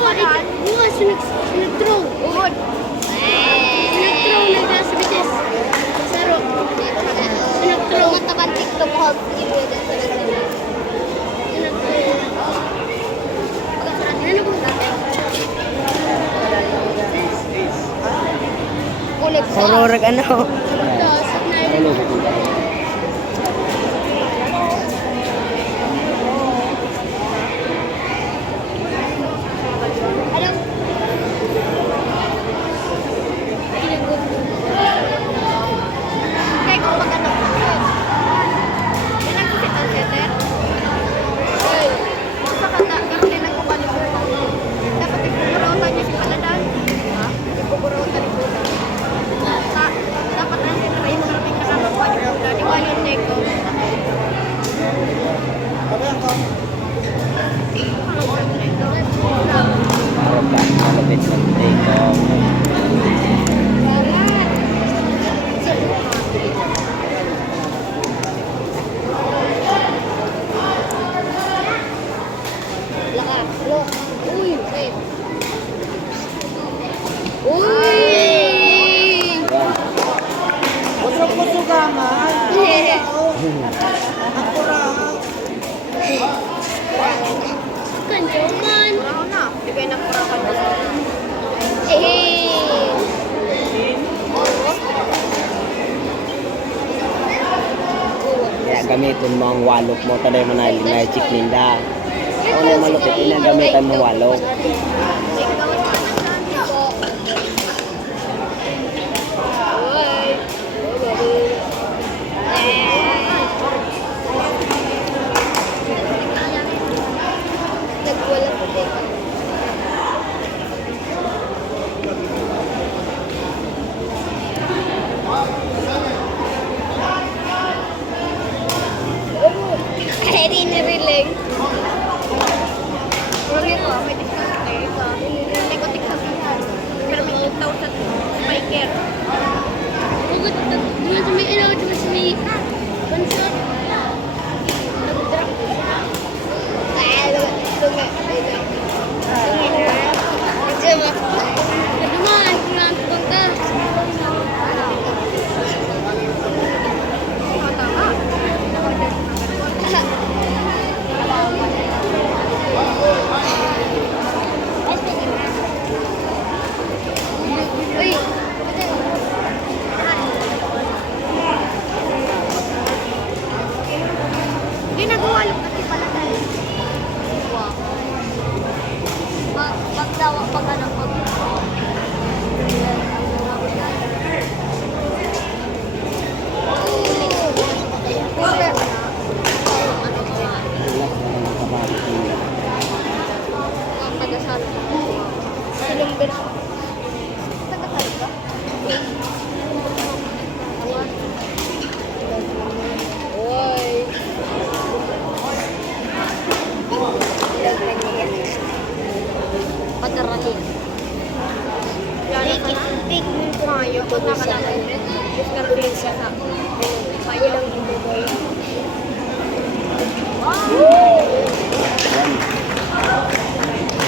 Bukas, sinag-throw. Uhod. Sinag-throw na ito sa bitis. Saro. Sinag-throw. Matakan TikTok hub. Sinag-throw. Ano po natin? Ulit sa... Hororag ano? Ano? Malapit ng take off. Uy! Uy! Puso-puso ka man. Kanjoman! Ako na. Di ba yung nagpurakan mo? Kaya gamitin mo ang walok mo. Talay mo na magic ninda. Ano yung malupit? Inagamitan mo walok. Kaya rin Marami ko, may discount kayo ito. Hindi ko tiksabihan. Pero may 8,000 spiker. Huwag doon sa may ilaw, doon sa may pansot. Nag-drop. Naduman, kulang punta. Uy! Hindi nagawalok kasi pala tayo. Pagdawang pag ano pag tagasal. Silumber. Tagasal ka? Oy. Padarali. Big mayo ko na kalala. Discarded sa payo.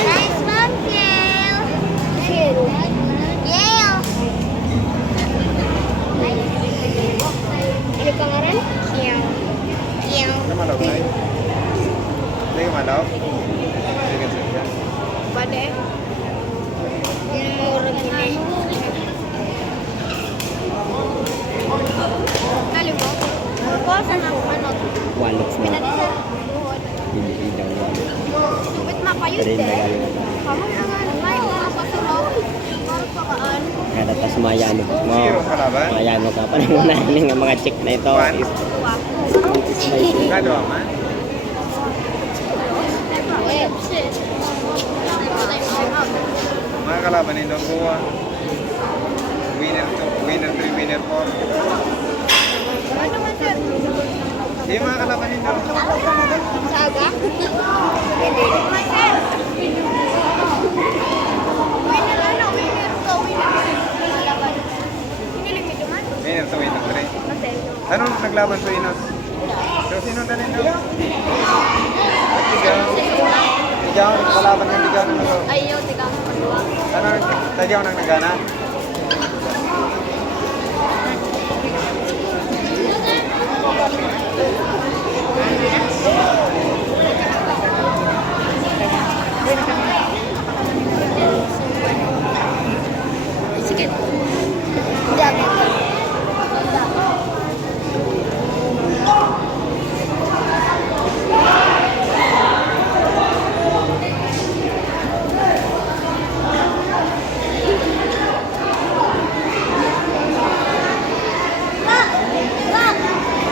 Nice one, Gail. Gail. Ano pangalan? Gail. Gail. Namalaw na eh. Hindi ka malaw? Hindi ka siya. Bade. Murag na. Kali mo? Ko sa manot. Walok mo. Pinadisa. Hindi daw walok. Wait mapayod Pero hindi eh. nagaling na. Kamu naman, may mga pasulaw. Marot pa kaan. Kaya tapos mayano mo. Zero kalaban? Mayano ka pa rin muna ng mga chick na ito. One. Is Gado man? Mga kalaban nito kuha. Winner 2, winner 3, winner 4. Hindi mga kalaban nito. Saga? Pwede. Winner ano? Winner ko. Winner 3. Winner 2, winner 3. Ano naglaban sa Inos? So, sino na rin? Ikaw. Ikaw, Ba't hindi ka na nag- Ayaw, tiga mo kadua. Ano, lagyan mo ng nagana? Sige. Dami.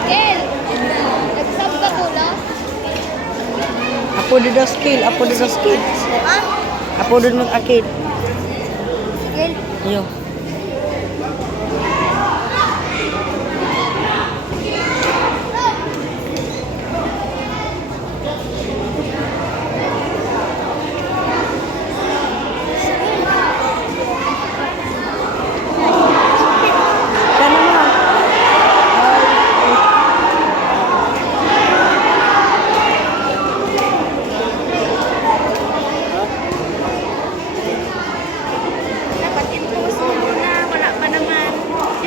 Kel, nag-sub ka pula? Apo do skill, apo do skill. Ha? Apo do mag-akid. Kel, Yo.